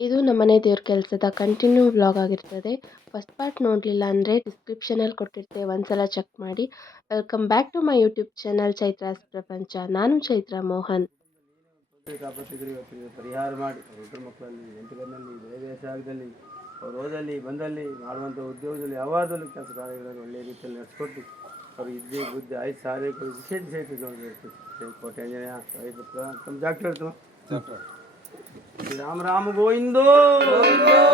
ಇದು ನಮ್ಮನೆ ದೇವ್ರ ಕೆಲಸದ ಕಂಟಿನ್ಯೂ ವ್ಲಾಗ್ ಆಗಿರ್ತದೆ. ಫಸ್ಟ್ ಪಾರ್ಟ್ ನೋಡಲಿಲ್ಲ ಅಂದರೆ ಡಿಸ್ಕ್ರಿಪ್ಷನಲ್ಲಿ ಕೊಟ್ಟಿರ್ತೇವೆ, ಒಂದ್ಸಲ ಚೆಕ್ ಮಾಡಿ. Welcome back to my YouTube channel Chaitra's ಪ್ರಪಂಚ. ನಾನು ಚೈತ್ರ ಮೋಹನ್. ಪರಿಹಾರ ಮಾಡಿ ಹೆಣ್ಣು ಮಕ್ಕಳಲ್ಲಿ ಎಂಟುಗರಲ್ಲಿ ಬೇರೆ ದೇಶದಲ್ಲಿ ಅವ್ರು ಓದಲ್ಲಿ ಬಂದಲ್ಲಿ ಮಾಡುವಂಥ ಉದ್ಯೋಗದಲ್ಲಿ ಯಾವಾಗಲೂ ಕೆಲಸ ಕಾರ್ಯಗಳನ್ನು ಒಳ್ಳೆಯ ರೀತಿಯಲ್ಲಿ ನಡೆಸ್ಕೊಟ್ಟು ಅವ್ರು ಇದ್ದೇ ಬುದ್ಧಿ ಆಯ್ತು ಸಾರಿ ವಿಶೇಷ ನೋಡಿ ಕೋಟೆ ಆಂಜನೇಯ ತಮ್ಮ ಡಾಕ್ಟರ್ ಹೇಳ್ತು ರಾಮ ರಾಮ ಗೋವಿಂದೋ ಗೋವಿಂದೋ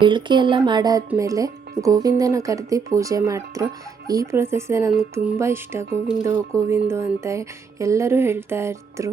ಬೆಳಗ್ಗೆ ಎಲ್ಲ ಮಾಡಾದ್ಮೇಲೆ ಗೋವಿಂದನ ಕರೆದು ಪೂಜೆ ಮಾಡ್ತರು. ಈ ಪ್ರೊಸೆಸ್ ನನಗೆ ತುಂಬ ಇಷ್ಟ. ಗೋವಿಂದೋ ಗೋವಿಂದೋ ಅಂತ ಎಲ್ಲರೂ ಹೇಳ್ತಾ ಇರ್ತರು.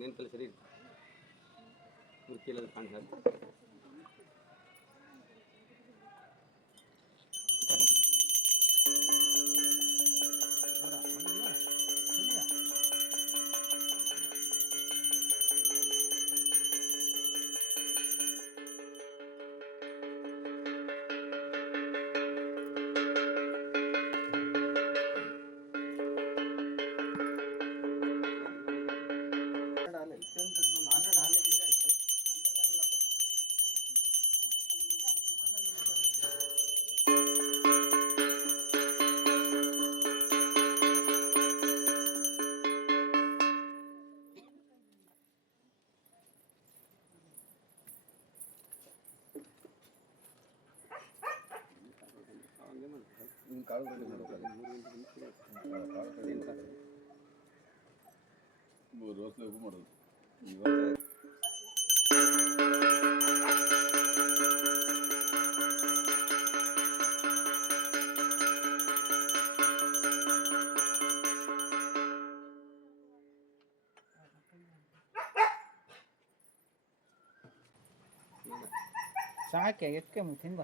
ನೆನಪಲ್ಲಿ ಸರಿ ಮುಕ್ಕಿಲ್ಲ ಕಾಣಿ ಹಾಕಿ ಸಾಕೆ ಎಕ್ಕೆ ತಿಂಬ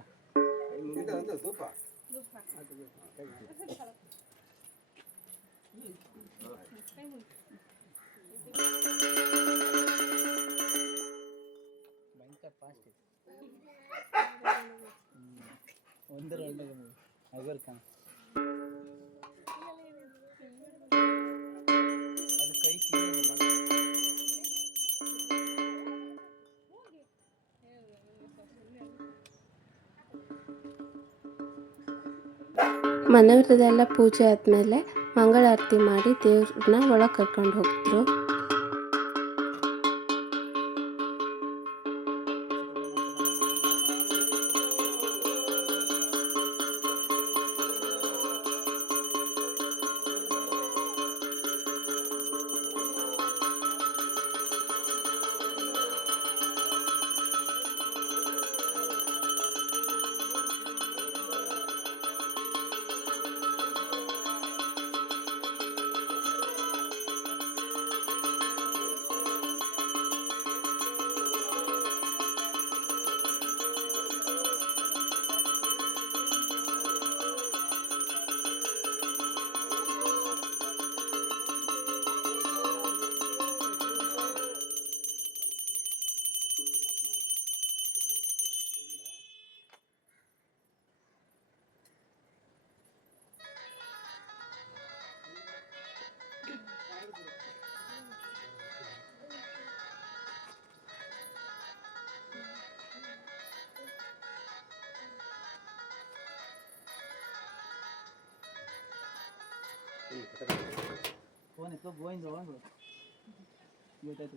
ಕಣ ಅದು ಕೈ ಕೀಳೋದು ಮಗ. ಮನೆಯವ್ರದ್ದೆಲ್ಲ ಪೂಜೆ ಆದಮೇಲೆ ಮಂಗಳಾರತಿ ಮಾಡಿ ದೇವ್ರನ್ನ ಒಳಗೆ ಕರ್ಕೊಂಡು ಹೋಗಿದ್ರು. ಫೋನ್ ಎತ್ತೋ ಗೋವಿಂದ ಗೊತ್ತಾಯ್ತು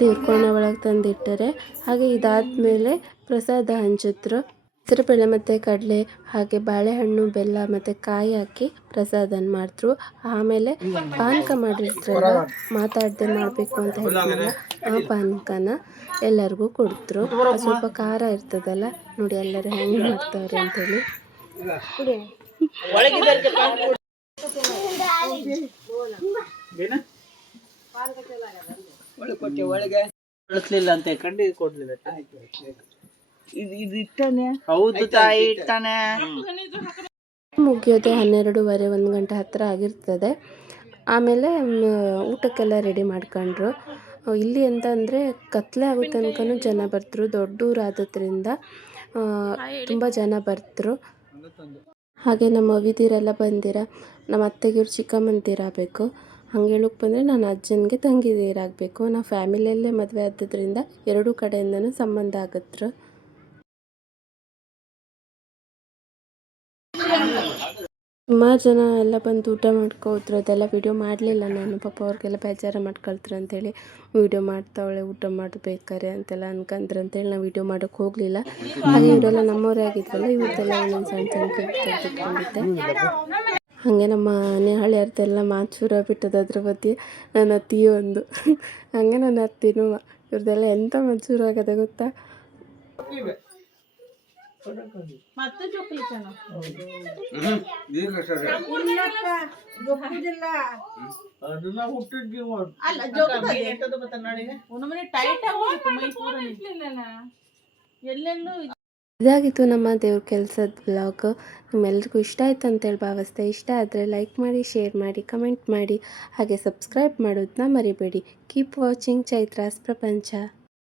ದೇವ್ರ ಕೋಣೆ ಒಳಗೆ ತಂದಿಟ್ಟರೆ. ಹಾಗೆ ಇದಾದಮೇಲೆ ಪ್ರಸಾದ ಹಂಚಿದ್ರು. ಹೆಸರುಬೇಳೆ ಮತ್ತು ಕಡಲೆ ಹಾಗೆ ಬಾಳೆಹಣ್ಣು ಬೆಲ್ಲ ಮತ್ತು ಕಾಯಿ ಹಾಕಿ ಪ್ರಸಾದನ ಮಾಡಿದ್ರು. ಆಮೇಲೆ ಪಾನಕ ಮಾಡಿರ್ತಾರಲ್ಲ, ಮಾತಾಡದೆ ಮಾಡಬೇಕು ಅಂತ ಹೇಳ್ತೀವಲ್ಲ, ಆ ಪಾನಕನ ಎಲ್ಲರಿಗೂ ಕೊಡ್ತರು. ಸ್ವಲ್ಪ ಖಾರ ಇರ್ತದಲ್ಲ, ನೋಡಿ ಎಲ್ಲರೂ ಹೆಂಗೆ ಮಾಡ್ತಾರೆ ಅಂಥೇಳಿ. ಒಳಗೆ ಕಳಿಸ್ಲಿಲ್ಲ ಅಂತ ಕಂಡು ಕೊಡ್ಲಿಲ್ಲ. ಇದು ಇಟ್ಟಾನೆ. ಹೌದು ತಾಯಿ ಇಟ್ಟಾನೆ. ಮುಗಿಯೋದೆ 12:30 1 ಗಂಟೆ ಹತ್ತಿರ ಆಗಿರ್ತದೆ. ಆಮೇಲೆ ಊಟಕ್ಕೆಲ್ಲ ರೆಡಿ ಮಾಡ್ಕೊಂಡ್ರು. ಇಲ್ಲಿ ಅಂತಂದರೆ ಕತ್ಲೆ ಆಗೋ ತನಕನೂ ಜನ ಬರ್ತರು. ದೊಡ್ಡ ಊರಾದ್ರಿಂದ ತುಂಬ ಜನ ಬರ್ತರು. ಹಾಗೆ ನಮ್ಮ ಅವಿದಿರೆಲ್ಲ ಬಂದಿರ. ನಮ್ಮ ಅತ್ತೆಗಿವ್ರು ಚಿಕ್ಕಮ್ಮಂದಿರಾಗಬೇಕು. ಹಂಗೆ ಹೇಳಕ್ಕೆ ಬಂದರೆ ನಾನು ಅಜ್ಜನಿಗೆ ತಂಗಿದಿರಾಗಬೇಕು. ನಾವು ಫ್ಯಾಮಿಲಿಯಲ್ಲೇ ಮದುವೆ ಆದದ್ರಿಂದ ಎರಡೂ ಕಡೆಯಿಂದನೂ ಸಂಬಂಧ ಆಗತ್ರು. ಸುಮಾರು ಜನ ಎಲ್ಲ ಬಂದು ಊಟ ಮಾಡ್ಕೋದ್ರು. ಅದೆಲ್ಲ ವೀಡಿಯೋ ಮಾಡಲಿಲ್ಲ ನಾನು, ಪಾಪ ಅವ್ರಿಗೆಲ್ಲ ಬೇಜಾರು ಮಾಡ್ಕೊಳ್ತಾರೆ ಅಂಥೇಳಿ. ವೀಡಿಯೋ ಮಾಡ್ತಾವಳೆ ಊಟ ಮಾಡಬೇಕಾರೆ ಅಂತೆಲ್ಲ ಅನ್ಕೊಂಡ್ರು ಅಂತೇಳಿ ನಾವು ವೀಡಿಯೋ ಮಾಡೋಕ್ಕೆ ಹೋಗಲಿಲ್ಲ. ಹಾಗೆ ಇವರೆಲ್ಲ ನಮ್ಮವರೇ ಆಗಿದ್ರಲ್ಲ, ಇವ್ರದ್ದೆಲ್ಲ ಒಂದೊಂದು ಸಣ್ಣ ಸಣ್ಣ ಕ್ಲಿಪ್ ತೆಗೆದುಕೊಂಡಿದ್ದೆ. ಹಾಗೆ ನಮ್ಮ ಮನೆ ಹಳೆಯರ್ದೆಲ್ಲ ಮಾತು ಶುರು ಬಿಟ್ಟದ ಅದ್ರ ಬಗ್ಗೆ. ನನ್ನ ಅತ್ತಿ ಒಂದು ಹಾಗೆ ನನ್ನ ಅತ್ತಿನೂ ಇವ್ರದ್ದೆಲ್ಲ ಎಂಥ ಮಾತು ಶುರು ಆಗದೆ ಗೊತ್ತಾ. ಇದಾಗಿತ್ತು ನಮ್ಮ ದೇವ್ರ ಕೆಲಸದ ಬ್ಲಾಗ್. ನಿಮ್ಮೆಲ್ರಿಗೂ ಇಷ್ಟ ಆಯ್ತು ಅಂತೇಳಿ ಭಾವಿಸ್ತೆ. ಇಷ್ಟ ಆದರೆ ಲೈಕ್ ಮಾಡಿ, ಶೇರ್ ಮಾಡಿ, ಕಮೆಂಟ್ ಮಾಡಿ, ಹಾಗೆ ಸಬ್ಸ್ಕ್ರೈಬ್ ಮಾಡೋದನ್ನ ಮರಿಬೇಡಿ. ಕೀಪ್ ವಾಚಿಂಗ್ ಚೈತ್ರಾಸ್ ಪ್ರಪಂಚ.